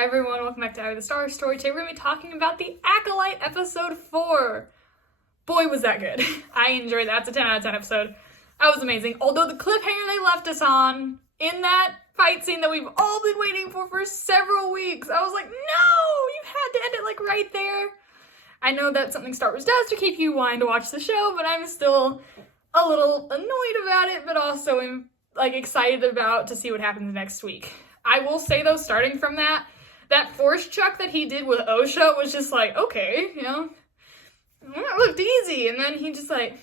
Hi everyone, welcome back to Eye of the Stars Story. Today we're going to be talking about the Acolyte episode 4. Boy, was that good. I enjoyed that. It's a 10 out of 10 episode. That was amazing. Although the cliffhanger they left us on in that fight scene that we've all been waiting for several weeks, I was like, no, you had to end it like right there. I know that's something Star Wars does to keep you wanting to watch the show, but I'm still a little annoyed about it, but also am like excited about to see what happens next week. I will say though, starting from that force chuck that he did with Osha was just like, okay, you know, that looked easy. And then he just like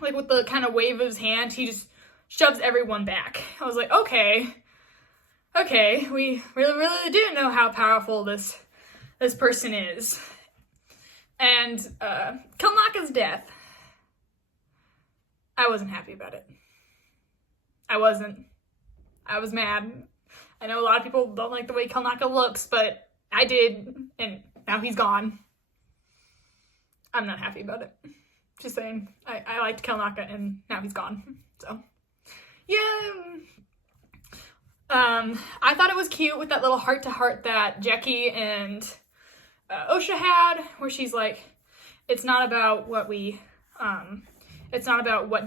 with the kind of wave of his hand, he just shoves everyone back. I was like, okay, we really do know how powerful this person is. And Kelnaka's death, I wasn't happy about it. I was mad. I know a lot of people don't like the way Kelnaka looks, but I did, and now he's gone. I'm not happy about it. Just saying. I liked Kelnaka, and now he's gone. So, yeah. I thought it was cute with that little heart-to-heart that Jackie and Osha had, where she's like, it's not about what we, it's not about what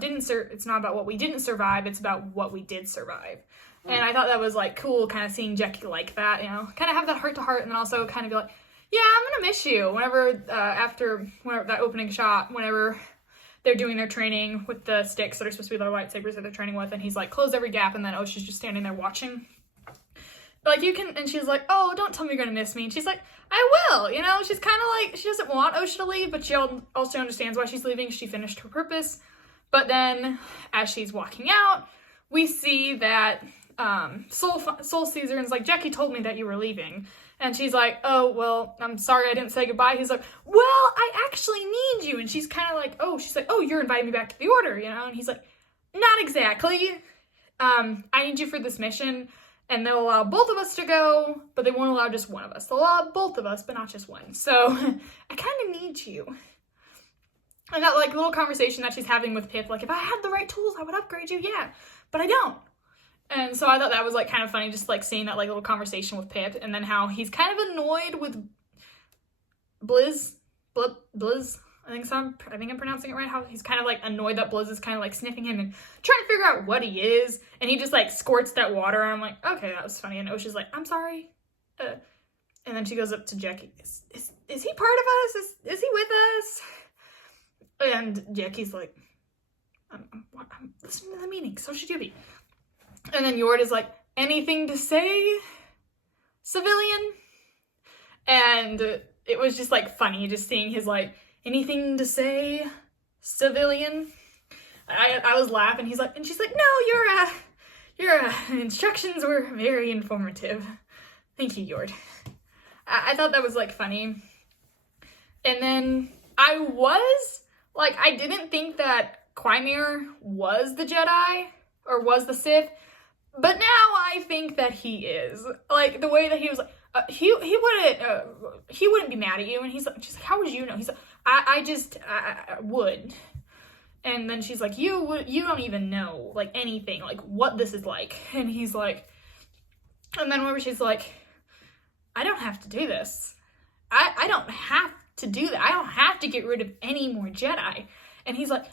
we didn't survive, it's about what we did survive. And I thought that was, like, cool, kind of seeing Jackie like that, you know? Kind of have that heart-to-heart, and then also kind of be like, yeah, I'm gonna miss you. Whenever, after that opening shot, whenever they're doing their training with the sticks that are supposed to be their lightsabers that they're training with, and he's like, close every gap, and then Osha's just standing there watching. Like, you can, and she's like, oh, don't tell me you're gonna miss me. And she's like, I will, you know? She's kind of like, she doesn't want Osha to leave, but she also understands why she's leaving. She finished her purpose. But then, as she's walking out, we see that Soul sees her and is like, Jackie told me that you were leaving. And she's like, oh, well, I'm sorry I didn't say goodbye. He's like, well, I actually need you. And she's kind of like, she's like, oh, you're inviting me back to the Order, you know? And he's like, not exactly. I need you for this mission. And they'll allow both of us to go, but they won't allow just one of us. They'll allow both of us, but not just one. So I kind of need you. And that like little conversation that she's having with Pip, like, if I had the right tools, I would upgrade you, yeah, but I don't. And so I thought that was like kind of funny, just like seeing that like little conversation with Pip, and then how he's kind of annoyed with Blizz. I think I'm pronouncing it right. How he's kind of like annoyed that Blizz is kind of like sniffing him and trying to figure out what he is, and he just like squirts that water. And I'm like, okay, that was funny. And Osha's like, I'm sorry. And then she goes up to Jackie. Is he part of us? Is he with us? And Jackie's like, I'm listening to the meeting. So should you be. And then Yord is like, anything to say, civilian? And it was just like funny just seeing his like, anything to say, civilian? I was laughing. He's like, and she's like, no, your instructions were very informative. Thank you, Yord. I thought that was like funny. And then I didn't think that Quimir was the Jedi or was the Sith, but now I think that he is. Like the way that he was like, he wouldn't be mad at you. And she's like, how would you know? He's like, I would. And then she's like, you don't even know like anything, like what this is like. And he's like, and then whenever she's like, I don't have to do this. I don't have to do that. I don't have to get rid of any more Jedi. And he's like,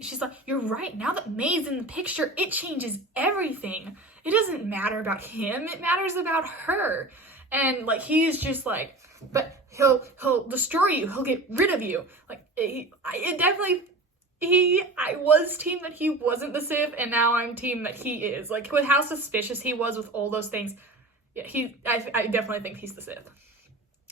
she's like, you're right. Now that May's in the picture, it changes everything. It doesn't matter about him. It matters about her. And like, he's just like, but he'll destroy you. He'll get rid of you. Like, I was team that he wasn't the Sith, and now I'm team that he is. Like, with how suspicious he was with all those things, yeah, I definitely think he's the Sith.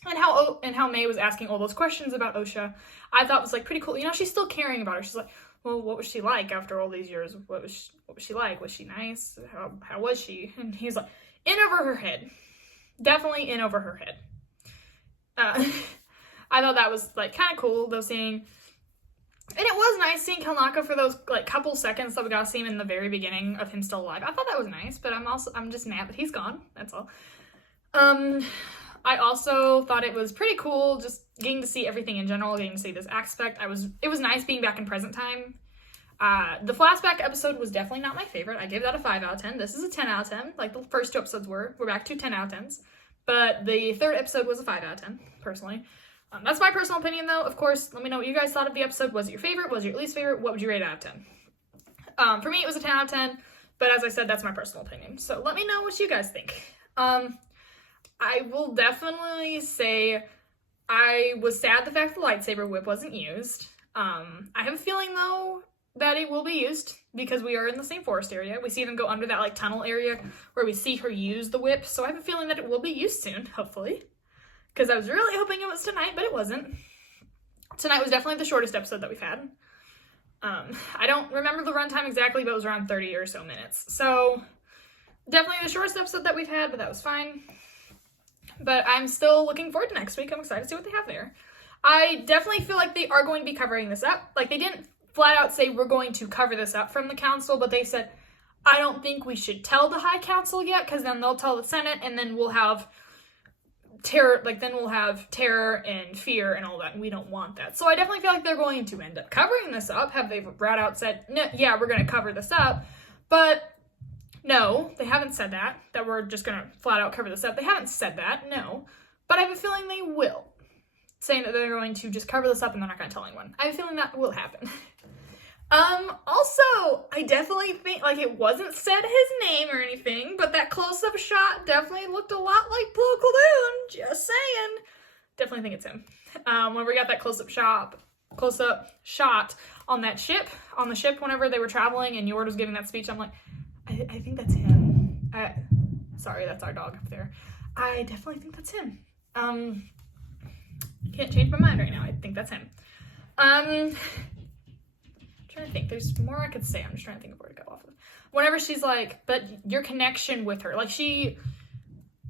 And how May was asking all those questions about Osha, I thought was like pretty cool. You know, she's still caring about her. She's like, well, what was she like after all these years? What was she like? Was she nice? How was she? And he's like, in over her head. Definitely in over her head. I thought that was like kind of cool though, seeing, and it was nice seeing Kelnaka for those like couple seconds that we got to see him in the very beginning of him still alive. I thought that was nice, but I'm just mad that he's gone. That's all. I also thought it was pretty cool just getting to see everything in general, getting to see this aspect. It was nice being back in present time. The flashback episode was definitely not my favorite. I gave that a 5 out of 10. This is a 10 out of 10, like the first 2 episodes were. We're back to 10 out of 10s. But the 3rd episode was a 5 out of 10, personally. That's my personal opinion, though. Of course, let me know what you guys thought of the episode. Was it your favorite? Was it your least favorite? What would you rate it out of 10? For me, it was a 10 out of 10, but as I said, that's my personal opinion. So let me know what you guys think. I will definitely say I was sad the fact the lightsaber whip wasn't used. I have a feeling, though, that it will be used because we are in the same forest area. We see them go under that, like, tunnel area where we see her use the whip, so I have a feeling that it will be used soon, hopefully. Because I was really hoping it was tonight, but it wasn't. Tonight was definitely the shortest episode that we've had. I don't remember the runtime exactly, but it was around 30 or so minutes. So, definitely the shortest episode that we've had, but that was fine. But I'm still looking forward to next week. I'm excited to see what they have there. I definitely feel like they are going to be covering this up. Like, they didn't flat out say we're going to cover this up from the council, but they said, I don't think we should tell the High Council yet, because then they'll tell the Senate, and then we'll have terror, like, then we'll have terror and fear and all that, and we don't want that. So I definitely feel like they're going to end up covering this up. Have they brought out said, no, yeah, we're going to cover this up, but no, they haven't said that we're just going to flat out cover this up. They haven't said that, no, but I have a feeling they will, saying that they're going to just cover this up and they're not going to tell anyone. I have a feeling that will happen. Also, I definitely think, like, it wasn't said his name or anything, but that close-up shot definitely looked a lot like Plo Koon, just saying. Definitely think it's him. When we got that close-up shot on that ship, whenever they were traveling and Yord was giving that speech, I'm like, I think that's him. Sorry, that's our dog up there. I definitely think that's him. Can't change my mind right now. I think that's him. Trying to think, there's more I could say. I'm just trying to think of where to go off of. Whenever she's like, but your connection with her, like Venestro,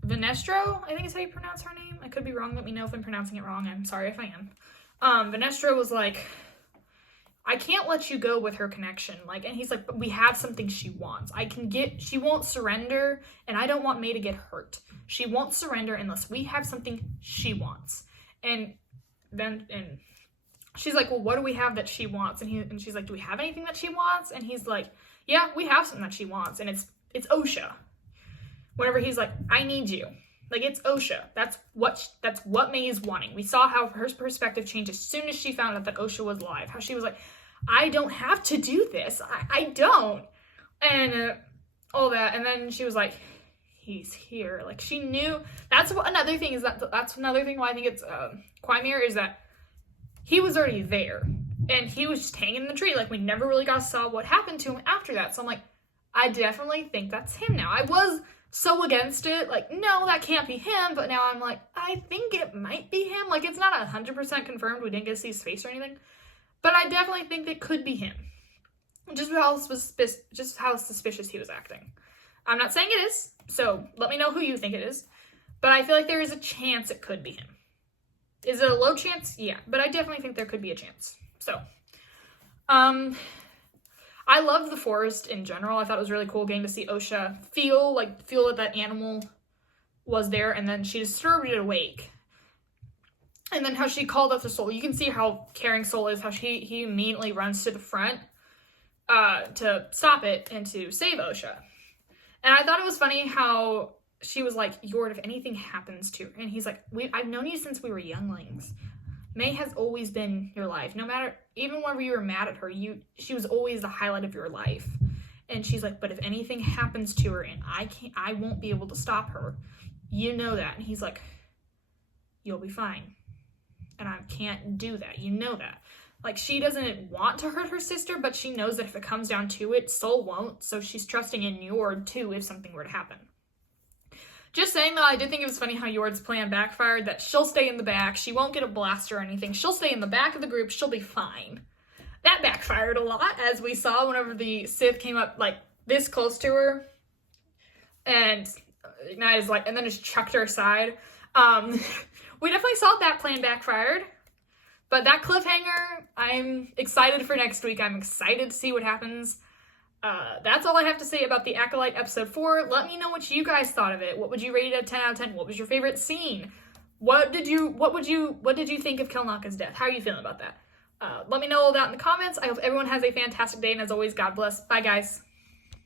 I think is how you pronounce her name. I could be wrong. Let me know if I'm pronouncing it wrong. I'm sorry if I am. Venestro was like, I can't let you go with her connection. Like, and he's like, but we have something she wants. She won't surrender, and I don't want May to get hurt. She won't surrender unless we have something she wants. And she's like, well, what do we have that she wants? And she's like, do we have anything that she wants? And he's like, yeah, we have something that she wants. And it's Osha. Whenever he's like, I need you. Like, it's Osha. That's what May is wanting. We saw how her perspective changed as soon as she found out that Osha was alive. How she was like, I don't have to do this. I don't. And all that. And then she was like, he's here. Like, she knew. That's another thing why I think it's Quimir is that he was already there, and he was just hanging in the tree. Like, we never really saw what happened to him after that. So I'm like, I definitely think that's him now. I was so against it. Like, no, that can't be him. But now I'm like, I think it might be him. Like, it's not 100% confirmed. We didn't get to see his face or anything. But I definitely think it could be him. Just how suspicious he was acting. I'm not saying it is, so let me know who you think it is. But I feel like there is a chance it could be him. Is it a low chance? Yeah, but I definitely think there could be a chance. So, I loved the forest in general. I thought it was really cool getting to see Osha feel that animal was there, and then she disturbed it awake. And then how she called out the soul. You can see how caring Soul is, how he immediately runs to the front to stop it and to save Osha. And I thought it was funny how she was like, Yord, if anything happens to her. And he's like, I've known you since we were younglings. May has always been your life. No matter, even whenever you were mad at her, she was always the highlight of your life. And she's like, but if anything happens to her and I won't be able to stop her, you know that. And he's like, you'll be fine. And I can't do that. You know that. Like, she doesn't want to hurt her sister, but she knows that if it comes down to it, Soul won't. So she's trusting in Yord too if something were to happen. Just saying, though, I did think it was funny how Yord's plan backfired, that she'll stay in the back, she won't get a blaster or anything, she'll stay in the back of the group, she'll be fine. That backfired a lot, as we saw whenever the Sith came up, like, this close to her, and Ignite is like, and then just chucked her aside. We definitely saw that plan backfired, but that cliffhanger, I'm excited for next week. I'm excited to see what happens. That's all I have to say about the Acolyte episode 4. Let me know what you guys thought of it. What would you rate it at 10 out of 10? What was your favorite scene? What did you think of Kelnaka's death? How are you feeling about that? Let me know all that in the comments. I hope everyone has a fantastic day, and as always, God bless. Bye, guys.